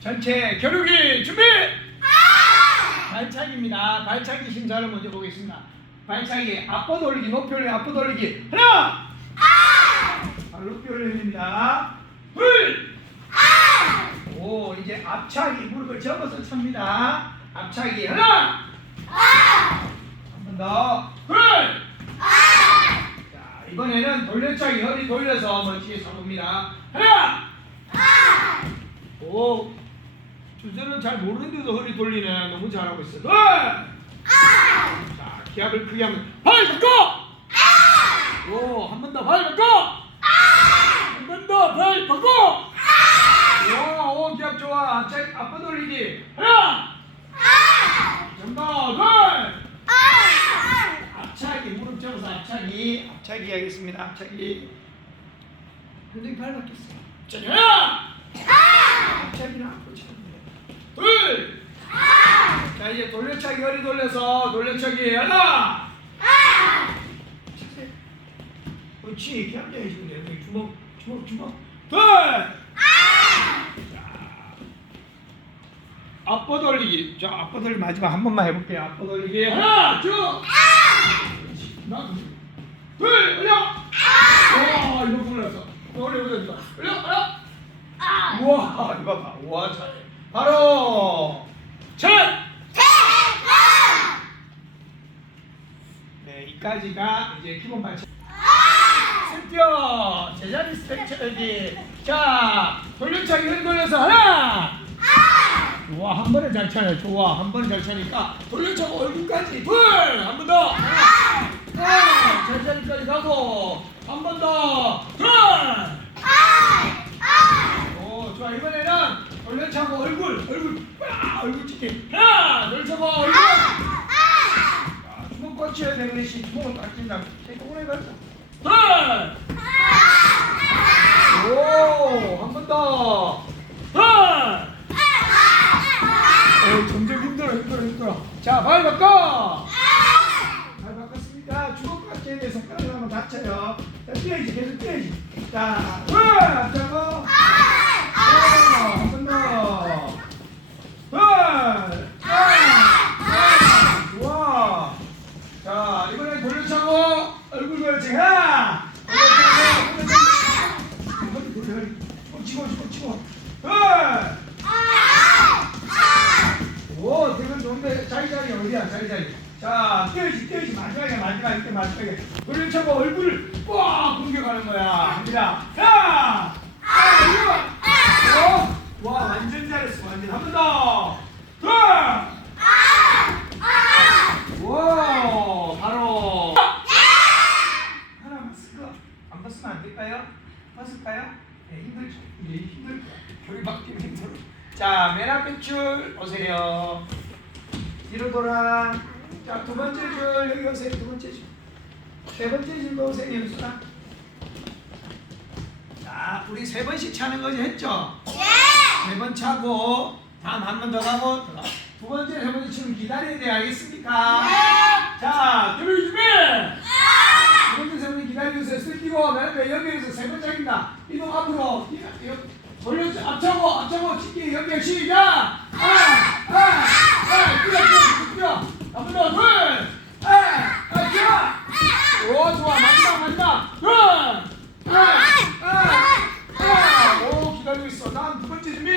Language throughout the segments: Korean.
전체 겨루기 준비! 발차기입니다. 발차기 심사를 먼저 보겠습니다. 발차기 앞번 올리기, 높이 올리기, 앞번 올리기. 하나! 발 높이 올립니다. 둘! 오, 이제 앞차기 무릎을 접어서 찹니다. 앞차기 하나! 한번 더. 둘! 자, 이번에는 돌려차기 허리 돌려서 멋지게 잡습니다. 하나! 오, 주제는 잘 모르는데도 허리 돌리네. 너무 잘하고 있어. 둘! 자, 기압을 크게 하면 발 바꿔! 오, 한 번 더발 바꿔! 한번 더발 바꿔! 와, 오, 기압 좋아. 앞차, 앞번 돌리기. 하나! 전더 둘! 앞차기 무릎 접어서 앞차기 앞차기 하겠습니다 앞차기 현정이 발 바뀌었어 앞차기 하나 앞차기는 앞으로 차는 둘자 이제 돌려차기 허리 돌려서 돌려차기 하나 차세. 그렇지 이렇게 앉아야지 그래 여기 주먹 주먹 주먹 둘 자, 앞버 돌리기 자 앞버 돌리기 마지막 한 번만 해볼게요 앞버 돌리기 하나 쭉 하나, 둘, 올려! 와, 이거 불렀어. 올려, 올려, 올려. 올려, 올려! 우와, 이거 봐. 우와, 잘해. 바로, 첫! 네, 이까지가 이제 기본 발차. 스티어, 제자리 스트레쳐기. 자, 돌려차기 흔들려서 하나! 우와, 한 번에 잘 차네. 좋아. 한 번에 잘 차니까 돌려차고 얼굴까지. 둘! 한 번 더! 하나! 제자리까지 가고. 한 번 더. 둘! 오, 좋아. 이번에는 돌려차고 얼굴, 얼굴, 빠! 얼굴 찍기. 하나! 돌려차고 얼굴! 자, 주먹 꽂혀야 되는 대신 주먹을 딱 낀다. 오래 가자. 둘! 오, 한 번 더. 둘! 어, 점점 힘들어, 힘들어, 힘들어. 자, 발 바꿔! 발 바꿨습니다. 주먹 꽂혀야 돼. 손가락 하면 다쳐요. 자, 뛰어야지, 계속 뛰어야지. 자, 둘! 잡고. 한 번 더. 둘! 좋아. 자, 이번엔 돌려차고 얼굴 걸치 하나. 돌려차고, 허리 돌려, 허리. 어, 치고, 치고, 치고. 둘! 오, 대근 좋은데 자기 자기 자리. 자, 뛰어야지, 뛰어야지. 마지막에, 마지막에, 이때 마지막에. 돌려차고 얼굴을 꽉 공격하는 거야. 갑니다. 하나! 하나! 어? 와, 완전 잘했어, 완전. 한 번 더. 둘! 와, 바로. 하나만 쓸까? 안 봤으면 안 될까요? 봤을까요? 네, 힘들죠. 이제 힘들 거야. 여기 바뀌면 힘들어. 자, 맨 앞에 줄 오세요. 뒤로 돌아. 자, 두 번째 줄 여기 오세요. 두 번째 줄. 세 번째 줄도 오세요, 연수나. 자, 우리 세 번씩 차는 거지 했죠? 세번 차고 다음 한 번 더 가고 들어가. 두 번째, 세 번째 치면 기다려야 돼. 알겠습니까? 자, 들을 준비! 두 번째, 세 번째 기다려주세요. 쓰기고 나는 여기에서 세번 차긴다. 이동 앞으로. 이거, 이거 돌려 앞차고 앞차고 치기 연결 시작! 아! 아! 아! 뛰어 뛰어 뛰어! 한번 더 둘! 아! 아! 뛰어! 오 좋아 마지막 마지막 둘! 아! 아! 아! 오 기다리고 있어. 다음 두 번째 준비.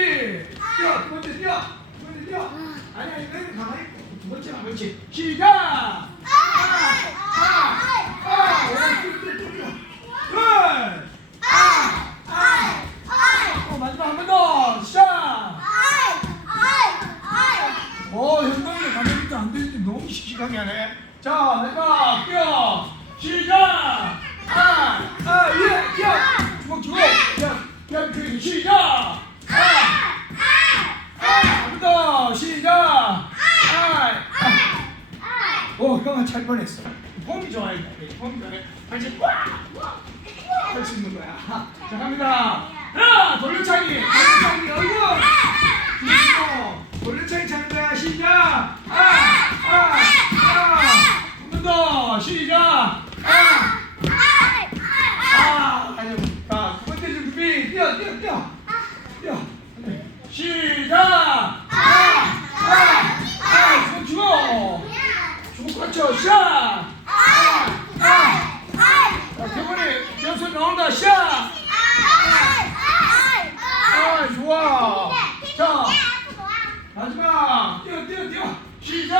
뛰어 두 번째 뛰어. 두 번째 뛰어. 아니 아니 너희들 가만히 있고 두 번째만 그렇지. 시작. 아! 아! 아! 오 뛰어 뛰어 뛰어. 둘. 아! 아! 어, 마지막 한 번 더. 시작. 오 현동이 가만히 있도 안 되는데 너무 씩씩하게 하네. 자 내가 뛰어. 시작. 아! 아! 예! 뛰어. 주먹 주먹. 그 시작. 아! 한번 더. 시작. 아! 아! 오 형아 잘 뻔했어. 폼이 좋아야 돼. 폼이 좋아야 돼. 발치 꽉! 할수 있는 거야. 자 갑니다. 하나 돌려차기. 돌려차기 얼굴. 그리고 돌려차기 거야. 시작. 아! 아! 아! 下，二二二。同志们，瞄准南的下，二二二二二。上，上，们，顶顶顶，起上。